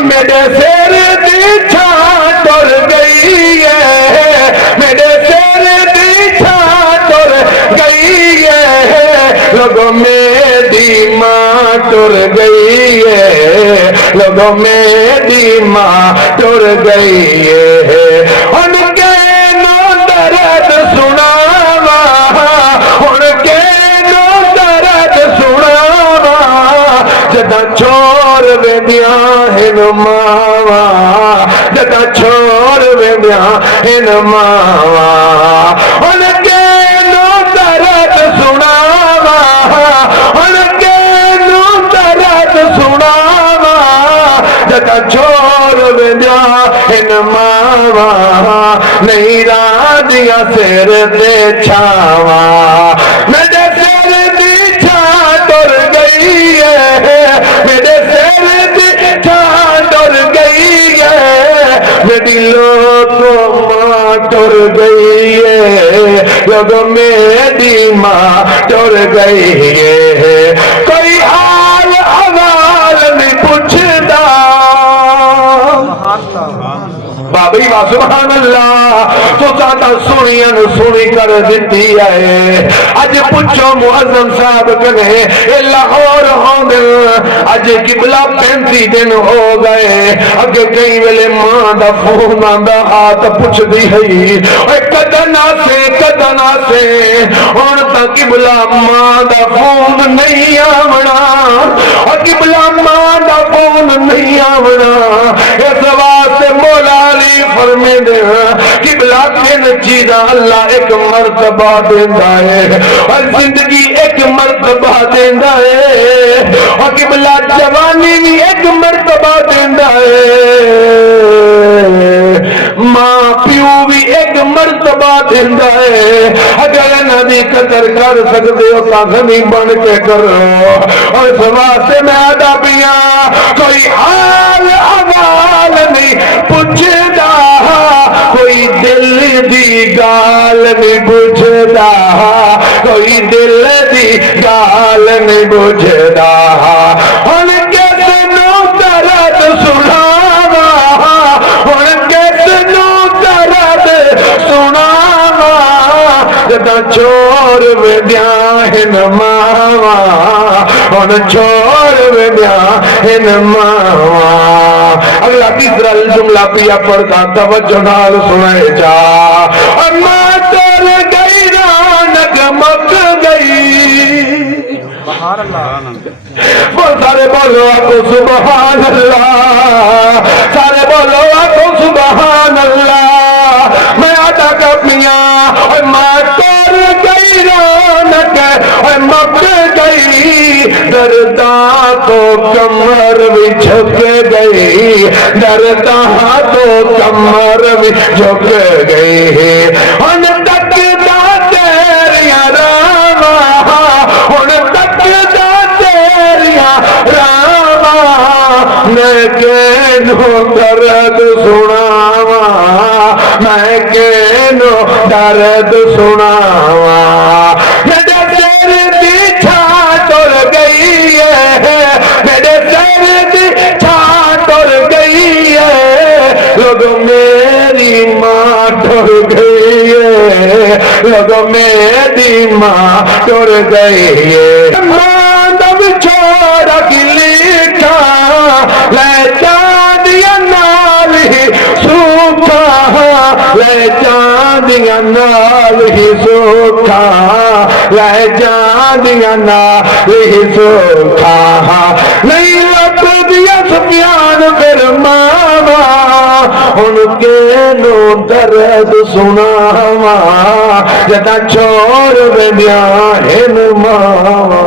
मेरे सिर दी छां टुर गई है, मेरे सिर दी छां टुर गई है, लोगों मेरी मां टुर गई है, लोगों मेरी मां टुर गई है। उनके नो दर्द सुनावा, उनके नो दर्द सुनावा, जदा छोड़ वेंदिया हिन मावा, जदा छोड़ वेंदिया हिन मावा, उनके नो दर्द सुनावा, उनके नो दर्द सुनावा, जदा छोड़ वेंदिया हिन मावा, नहीं राजिया सिर ते छावा, मेरे सिर दी छां टुर गई है, मेरे सिर दी छां टुर गई है, मेरी लोगों मां टुर गई है, लोगों मेरी मां टुर गई है। कोई हाल अवाल नहीं पूछता, बाबी वाह सुभान अल्लाह, तो ज्यादा सुनिया सुनी कर दी है। अज पुछो मुअज्जम साहब कने ए लाहौर होंदे अज किबला 35 दिन हो गए, अगे कई वेले मां दा फोन आंदा हाथ पुछदी है कदना से हुण तां किबला मां दा फोन नहीं आवना, और किबला मां दा फोन नहीं आवना। इस वास्ते मौला फरमेंदे किबला 3 चीज़ अल्लाह एक मर्तबा देंदा है, और जिंदगी एक मर्तबा देंदा है, और किबला जवानी भी एक मर्तबा देंदा है, मां प्यो भी एक मर्तबा देंदा है। अगर इन्हां दी कदर कर सकते हो तां ज़मीन बन के करो। और इस वास्ते मैं आदा पिया कोई हाल अवाल नहीं पुछदा, कोई दिल दी गाल नहीं बुझदा, कोई दिल दी गाल नहीं बुझदा। हुण किस नूं दर्द सुनावा, हुण किस नूं दर्द सुनावा, जदा छोड़ वेंदिया हिन मावा, हुण छोड़ वेंदिया हिन मावा। अगला तीसरा जुमला पिया पढ़ता तवज्जो नाल सुनाए जा। मां टुर गई रौनक मुक गई, वो सारे बोलो आपको सुभान अल्लाह, सारे बोलो आपको सुभान अल्लाह। मैं आदा का पिया मां टुर गई रौनक मुक गई, दर्दा तो कमर भी झुक गई, दर्दा तो कमर भी झुक गई। हुण तकदा तेरिया रावा, हुण तकदा तेरिया रावा, मैं केनू दर्द सुनावा, मैं केनू दर्द सुनावा। मेरे सिर दी छां टुर गई है, मेरे सिर दी छां टुर गई है, लोगों मेरी मां टुर गई है, लोगों मेरी मां टुर गई है। मां दब छोड़ा गिलीठा ले चांदिया नाल ही सूखा, ले चांदिया नाल ही सूखा, ले चांदिया नाल ही सूखा। नहीं लभदिया सुफियान फिर मावा, उनके नो दर्द सुनावा, जदा छोड़ वेंदिया हिन मावा।